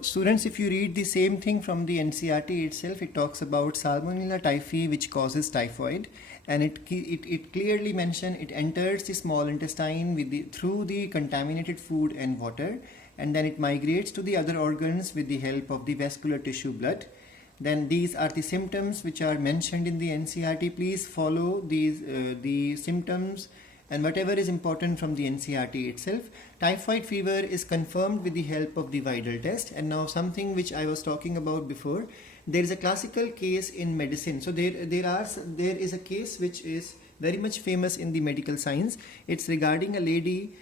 Students, if you read the same thing from the NCERT itself, it talks about Salmonella typhi, which causes typhoid, and it clearly mentions it enters the small intestine through the contaminated food and water, and then it migrates to the other organs with the help of the vascular tissue blood. Then these are the symptoms which are mentioned in the NCERT. Please follow these the symptoms and whatever is important from the NCERT itself. Typhoid fever is confirmed with the help of the Vidal test. And now something which I was talking about before, there is a classical case in medicine. So there is a case which is very much famous in the medical science. It's regarding a lady.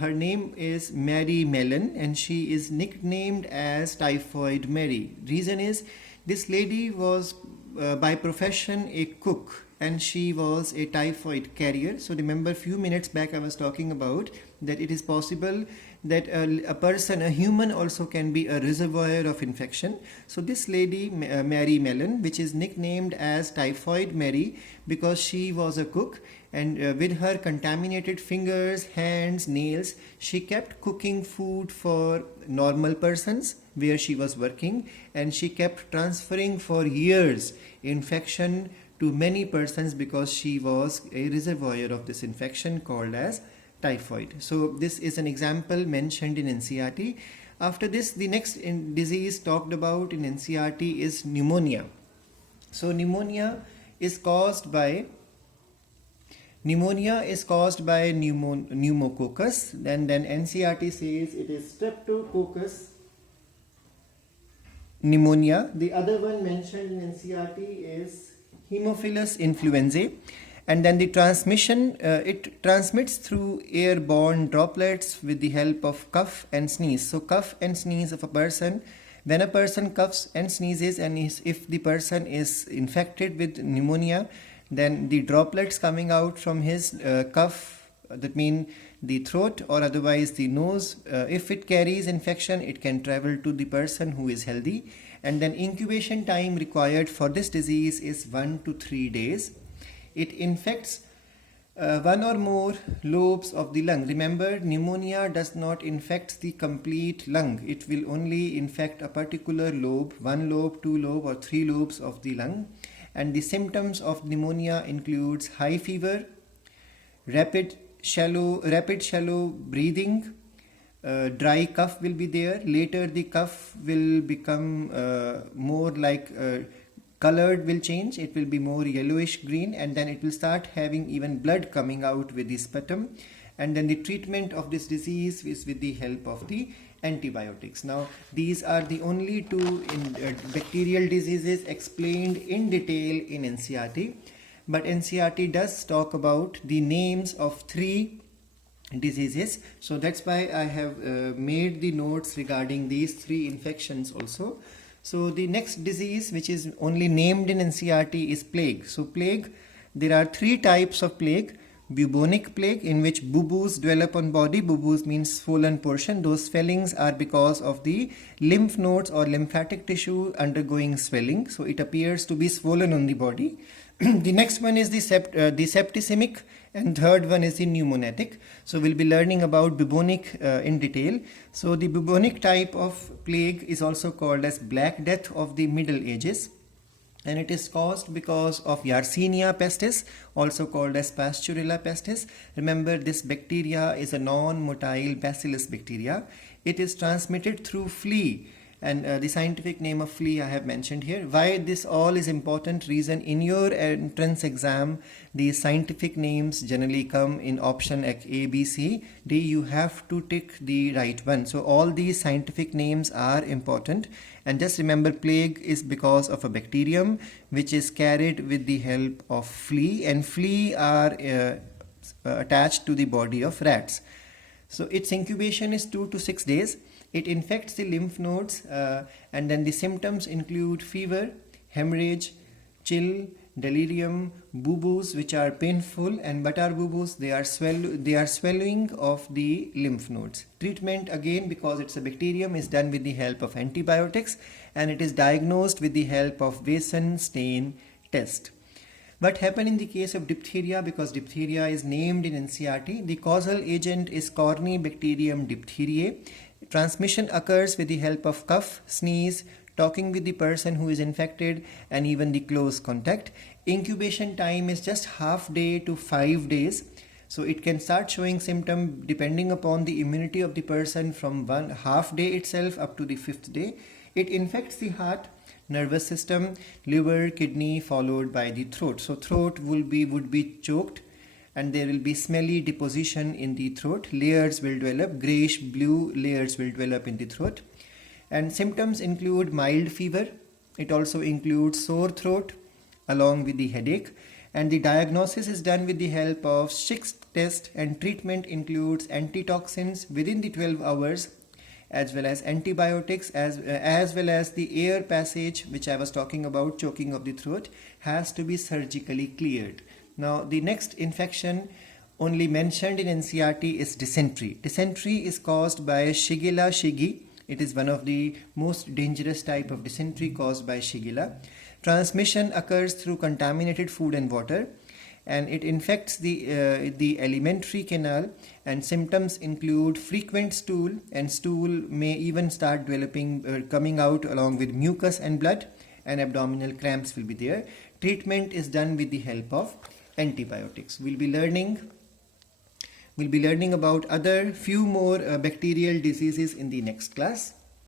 Her name is Mary Melon, and she is nicknamed as Typhoid Mary. Reason is, this lady was by profession a cook, and she was a typhoid carrier. So remember, a few minutes back I was talking about that it is possible that a human also can be a reservoir of infection. So this lady, Mary Melon, which is nicknamed as Typhoid Mary because she was a cook, and with her contaminated fingers, hands, nails, she kept cooking food for normal persons where she was working, and she kept transferring for years infection to many persons because she was a reservoir of this infection called as typhoid. So this is an example mentioned in NCERT. After this, the next disease talked about in NCERT is pneumonia. So pneumonia is caused by pneumococcus. Then NCERT says it is streptococcus pneumonia. The other one mentioned in NCERT is Haemophilus influenzae, and then the transmission, it transmits through airborne droplets with the help of cough and sneeze. So cough and sneeze of a person, when a person coughs and sneezes, and if the person is infected with pneumonia, then the droplets coming out from his cough, that means the throat or otherwise the nose, if it carries infection, it can travel to the person who is healthy. And then incubation time required for this disease is 1 to 3 days. It infects one or more lobes of the lung. Remember, pneumonia does not infect the complete lung. It will only infect a particular lobe, 1 lobe, 2 lobe or 3 lobes of the lung. And the symptoms of pneumonia includes high fever, rapid shallow breathing, dry cough will be there. Later the cough will become more like colored will change. It will be more yellowish green, and then it will start having even blood coming out with the sputum. And then the treatment of this disease is with the help of the antibiotics. Now these are the only two bacterial diseases explained in detail in NCERT, but NCERT does talk about the names of 3 diseases. So that's why I have made the notes regarding these 3 infections also. So the next disease which is only named in NCERT is plague. So plague, there are 3 types of plague. Bubonic plague, in which buboes develop on body. Buboes means swollen portion. Those swellings are because of the lymph nodes or lymphatic tissue undergoing swelling. So it appears to be swollen on the body. The next one is the septicemic, and third one is the pneumonatic. So we'll be learning about bubonic in detail. So the bubonic type of plague is also called as Black Death of the Middle Ages, and it is caused because of Yersinia pestis, also called as Pasteurella pestis. Remember, this bacteria is a non-motile bacillus bacteria. It is transmitted through flea, and the scientific name of flea I have mentioned here. Why this all is important? Reason, in your entrance exam, the scientific names generally come in option like A, B, C, D. You have to tick the right one. So all these scientific names are important. And just remember, plague is because of a bacterium which is carried with the help of flea, and flea are attached to the body of rats. So its incubation is 2 to 6 days. It infects the lymph nodes, and then the symptoms include fever, hemorrhage, chill, delirium, buboes which are painful. And what are buboes? They are swelling of the lymph nodes. Treatment, again, because it's a bacterium, is done with the help of antibiotics, and it is diagnosed with the help of Wesen stain test. What happened in the case of diphtheria? Because diphtheria is named in NCERT, the causal agent is Corynebacterium diphtheriae. Transmission occurs with the help of cough, sneeze, talking with the person who is infected, and even the close contact. Incubation time is just half day to 5 days. So it can start showing symptom depending upon the immunity of the person from one half day itself up to the 5th day. It infects the heart, nervous system, liver, kidney, followed by the throat. So throat would be choked, and there will be smelly deposition in the throat. Layers will develop, grayish blue layers will develop in the throat. And symptoms include mild fever. It also includes sore throat along with the headache. And the diagnosis is done with the help of 6 tests, and treatment includes antitoxins within the 12 hours, as well as antibiotics, as well as the air passage, which I was talking about, choking of the throat, has to be surgically cleared. Now, the next infection only mentioned in NCERT is dysentery. Dysentery is caused by Shigella shiggi. It is one of the most dangerous type of dysentery caused by Shigella. Transmission occurs through contaminated food and water, and it infects the alimentary canal, and symptoms include frequent stool, and stool may even start developing, coming out along with mucus and blood, and abdominal cramps will be there. Treatment is done with the help of antibiotics. We'll be learning about other few more bacterial diseases in the next class.